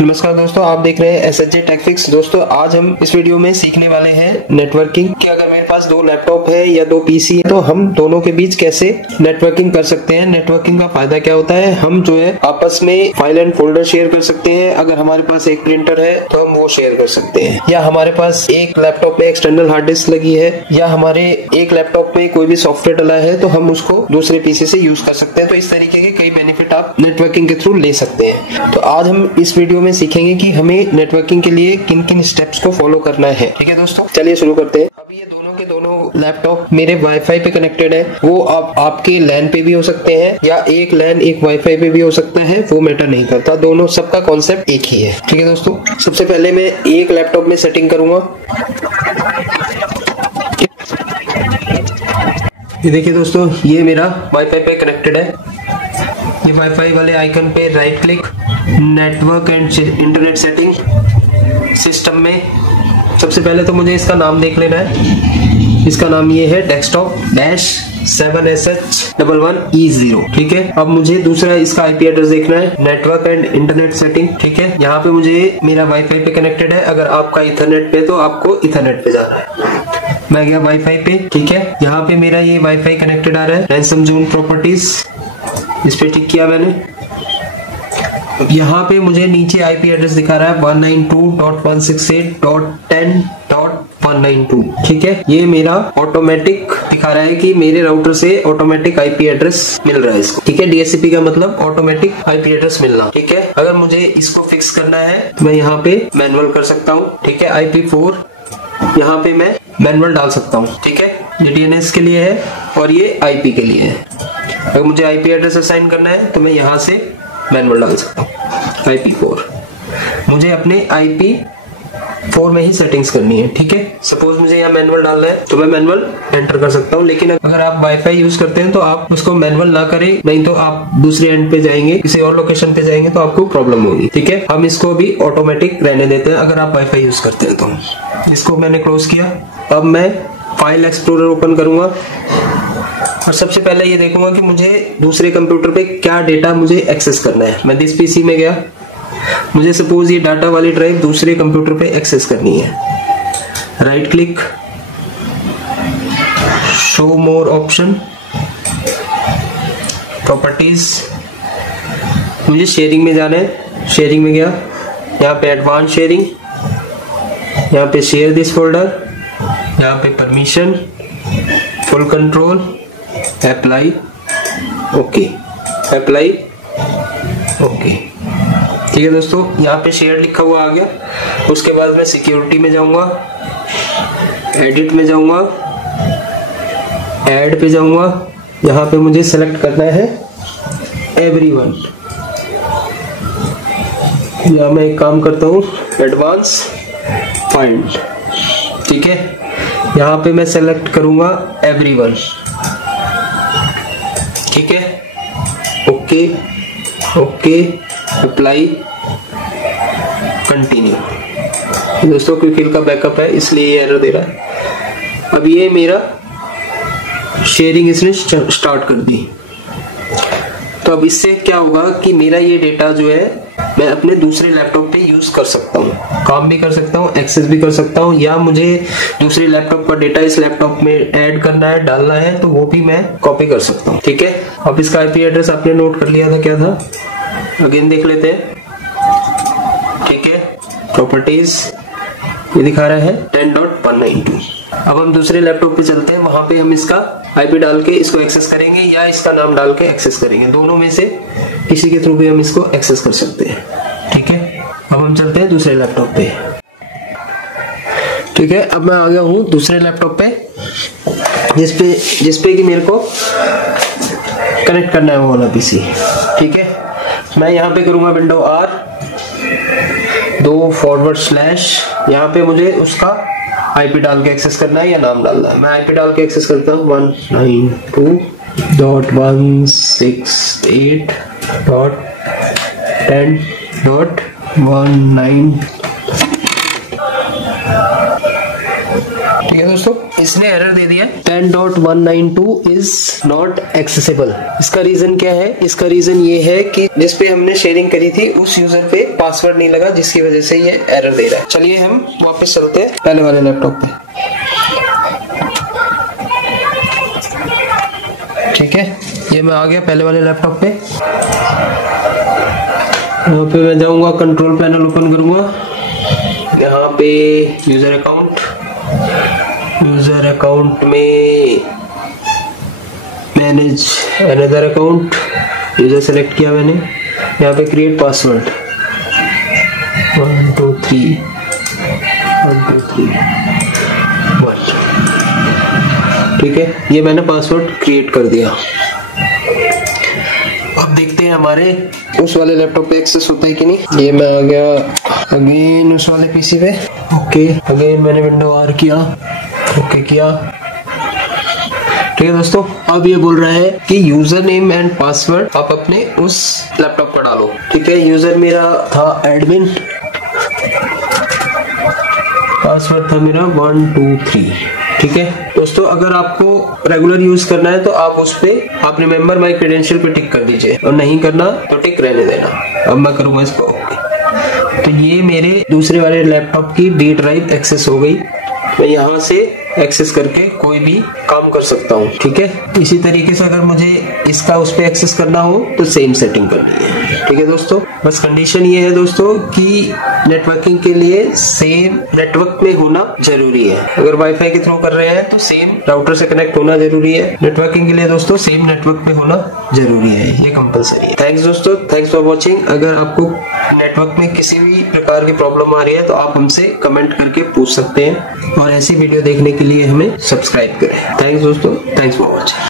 नमस्कार दोस्तों, आप देख रहे हैं SHJ टेक फिक्स। दोस्तों आज हम इस वीडियो में सीखने वाले हैं नेटवर्किंग कि अगर मेरे पास दो लैपटॉप है या दो पीसी है तो हम दोनों के बीच कैसे नेटवर्किंग कर सकते हैं। नेटवर्किंग का फायदा क्या होता है, हम जो है आपस में फाइल एंड फोल्डर शेयर कर सकते हैं। अगर हमारे पास एक प्रिंटर है तो हम वो शेयर कर सकते हैं, या हमारे पास एक लैपटॉप में एक्सटर्नल हार्ड डिस्क लगी है, या हमारे एक लैपटॉप में कोई भी सॉफ्टवेयर डला है तो हम उसको दूसरे पीसी से यूज कर सकते हैं। तो इस तरीके के कई बेनिफिट आप नेटवर्किंग के थ्रू ले सकते हैं। तो आज हम इस वीडियो में सीखेंगे कि हमें नेटवर्किंग के लिए किन किन स्टेप्स को फॉलो करना है। ठीक है दोस्तों, चलिए शुरू करते हैं। अब ये दोनों के दोनों लैपटॉप मेरे वाईफाई पे कनेक्टेड है। वो आपके लैन पे भी हो सकते हैं या एक लैन एक वाईफाई पे भी हो सकता है, वो मैटर नहीं करता, दोनों सबका कॉन्सेप्ट एक ही है। ठीक है दोस्तों, सबसे पहले मैं एक लैपटॉप में सेटिंग करूंगा। ये देखिए दोस्तों, ये मेरा वाईफाई पे कनेक्टेड है। ये वाईफाई वाले आइकन पे right click, network and internet setting, system में सबसे पहले तो मुझे इसका नाम देख लेना है। इसका नाम ये है डेस्कटॉप -7SH11E0। ठीक है, अब मुझे दूसरा इसका आईपी एड्रेस देखना है, नेटवर्क एंड इंटरनेट सेटिंग। ठीक है, यहाँ पे मुझे मेरा वाईफाई पे कनेक्टेड है। अगर आपका इथरनेट पे तो आपको इथरनेट पे जाना है। मैं गया वाईफाई पे। ठीक है, यहाँ पे मेरा ये वाईफाई कनेक्टेड आ रहा है। रैंसम जोन प्रॉपर्टीज, इस पे टिक किया मैंने। यहाँ पे मुझे नीचे आईपी एड्रेस दिखा रहा है 192.168.10.192। ठीक है, ये मेरा ऑटोमेटिक दिखा रहा है कि मेरे राउटर से ऑटोमेटिक आईपी एड्रेस मिल रहा है इसको। ठीक है, डीएचसीपी का मतलब ऑटोमेटिक आईपी एड्रेस मिलना। ठीक है, अगर मुझे इसको फिक्स करना है तो मैं यहाँ पे मैनुअल कर सकता हूँ। ठीक है, IP4 यहाँ पे मैं मैनुअल डाल सकता हूँ। ठीक है, ये DNS के लिए है और ये IP के लिए है। अगर मुझे आईपी एड्रेस असाइन करना है तो मैं यहाँ से मैनुअल डाल सकता हूँ IP4। मुझे अपने IP4 में ही सेटिंग्स करनी है। ठीक है, सपोज मुझे यहाँ मैनुअल डालना है तो मैं मैनुअल एंटर कर सकता हूँ। लेकिन अगर आप वाईफाई यूज करते हैं तो आप उसको मैनुअल ना करें, नहीं तो आप दूसरे एंड पे जाएंगे, किसी और लोकेशन पे जाएंगे तो आपको प्रॉब्लम होगी। ठीक है, हम इसको भी ऑटोमेटिक रहने देते हैं अगर आप वाईफाई यूज करते हैं तो। इसको मैंने क्लोज किया। अब मैं फाइल एक्सप्लोरर ओपन करूंगा और सबसे पहले ये देखूंगा कि मुझे दूसरे कंप्यूटर पे क्या डेटा मुझे एक्सेस करना है। मैं दिस पीसी में गया, मुझे सपोज ये डाटा वाली ड्राइव दूसरे कंप्यूटर पे एक्सेस करनी है। राइट क्लिक, शो मोर ऑप्शन, प्रॉपर्टीज, मुझे शेयरिंग में जाना है। शेयरिंग में गया, यहाँ पे एडवांस शेयरिंग, यहाँ पे शेयर दिस फोल्डर, यहाँ पे permission, full control, apply, okay, apply, okay. ठीक है दोस्तों, यहाँ पे शेयर लिखा हुआ आ गया। उसके बाद मैं सिक्योरिटी में जाऊंगा, एडिट में जाऊंगा, ऐड पे जाऊंगा। यहाँ पे मुझे सेलेक्ट करना है एवरीवन, या मैं एक काम करता हूँ एडवांस फाइंड। ठीक है, यहाँ पे मैं सेलेक्ट करूंगा एवरीवन। ठीक है, ओके, ओके, अप्लाई, कंटिन्यू। दोस्तों क्विक का बैकअप है इसलिए ये एरर दे रहा है। अब ये मेरा शेयरिंग इसने स्टार्ट कर दी। तो अब इससे क्या होगा कि मेरा ये डेटा जो है मैं अपने दूसरे लैपटॉप पे यूज कर सकता हूँ, काम भी कर सकता हूँ, एक्सेस भी कर सकता हूँ, या मुझे दूसरे लैपटॉप का डेटा इस लैपटॉप में ऐड करना है, डालना है, तो वो भी मैं कॉपी कर सकता हूँ। ठीक है, अब इसका आईपी एड्रेस आपने नोट कर लिया था, क्या था, अगेन देख लेते हैं। ठीक है, प्रॉपर्टीज ये दिखा रहा है 10.192। अब हम दूसरे लैपटॉप पे चलते हैं, वहां पे हम इसका आईपी डाल के इसको एक्सेस करेंगे या इसका नाम डाल के एक्सेस करेंगे। दोनों में से किसी के थ्रू भी हम इसको एक्सेस कर सकते हैं। ठीक है, अब हम चलते हैं दूसरे लैपटॉप पे। ठीक है, अब मैं आ गया हूँ दूसरे लैपटॉप पे जिसपे कि मेरे को कनेक्ट करना है वो वाला पीसी। ठीक है, मैं यहाँ पे करूंगा विंडो R, 2// यहाँ पे मुझे उसका आईपी डाल के एक्सेस करना है या नाम डालना है। मैं आईपी डाल के एक्सेस करता हूँ 192.168.10.19। ठीक है दोस्तों, इसने एरर दे दिया 10.192 इज नॉट एक्सेसिबल। इसका रीजन क्या है? इसका रीजन ये है कि जिसपे हमने शेयरिंग करी थी उस यूजर पे पासवर्ड नहीं लगा, जिसकी वजह से ये एरर दे रहा है। चलिए हम वापस चलते हैं पहले वाले लैपटॉप पे। ठीक है, ये मैं आ गया पहले वाले लैपटॉप पे। यहाँ पे मैं जाऊंगा, कंट्रोल पैनल ओपन करूंगा, यहाँ पे यूजर अकाउंट में manage another account, user select किया मैंने, यहाँ पे क्रिएट पासवर्ड 1 2 3 1। ठीक है, ये मैंने पासवर्ड क्रिएट कर दिया। अब देखते हैं हमारे उस वाले लैपटॉप पे एक्सेस होता है कि नहीं। ये मैं आ गया अगेन उस वाले पीसी पे। ओके, अगेन मैंने विंडो आर किया, ओके किया। ठीक है दोस्तों, अब ये बोल रहा है कि यूजर नेम एंड पासवर्ड आप अपने उस लैपटॉप का डालो। ठीक है, यूजर मेरा था एडमिन, पासवर्ड था मेरा 1 2 3। ठीक है दोस्तों, अगर आपको रेगुलर यूज करना है तो आप उस पे आप रिमेम्बर माई क्रेडेंशियल पे टिक कर दीजिए, और नहीं करना तो टिक रहने देना। अब मैं करूंगा इसको ओके। तो ये मेरे दूसरे वाले लैपटॉप की डी ड्राइव एक्सेस हो गई। मैं यहाँ से एक्सेस करके कोई भी काम कर सकता हूँ। ठीक है, इसी तरीके से अगर मुझे इसका उस पे एक्सेस करना हो तो सेम सेटिंग करनी है। ठीक है दोस्तों, बस कंडीशन ये है दोस्तों कि नेटवर्किंग के लिए सेम नेटवर्क में होना जरूरी है। अगर वाईफाई के थ्रू कर रहे हैं तो सेम राउटर से कनेक्ट होना जरूरी है। नेटवर्किंग के लिए दोस्तों सेम नेटवर्क में होना जरूरी है, ये कंपलसरी है। थैंक्स दोस्तों, थैंक्स फॉर वॉचिंग। अगर आपको नेटवर्क में किसी भी प्रकार की प्रॉब्लम आ रही है तो आप हमसे कमेंट करके पूछ सकते हैं, और ऐसी वीडियो देखने के लिए हमें सब्सक्राइब करें। थैंक्स दोस्तों, थैंक्स फॉर वॉचिंग।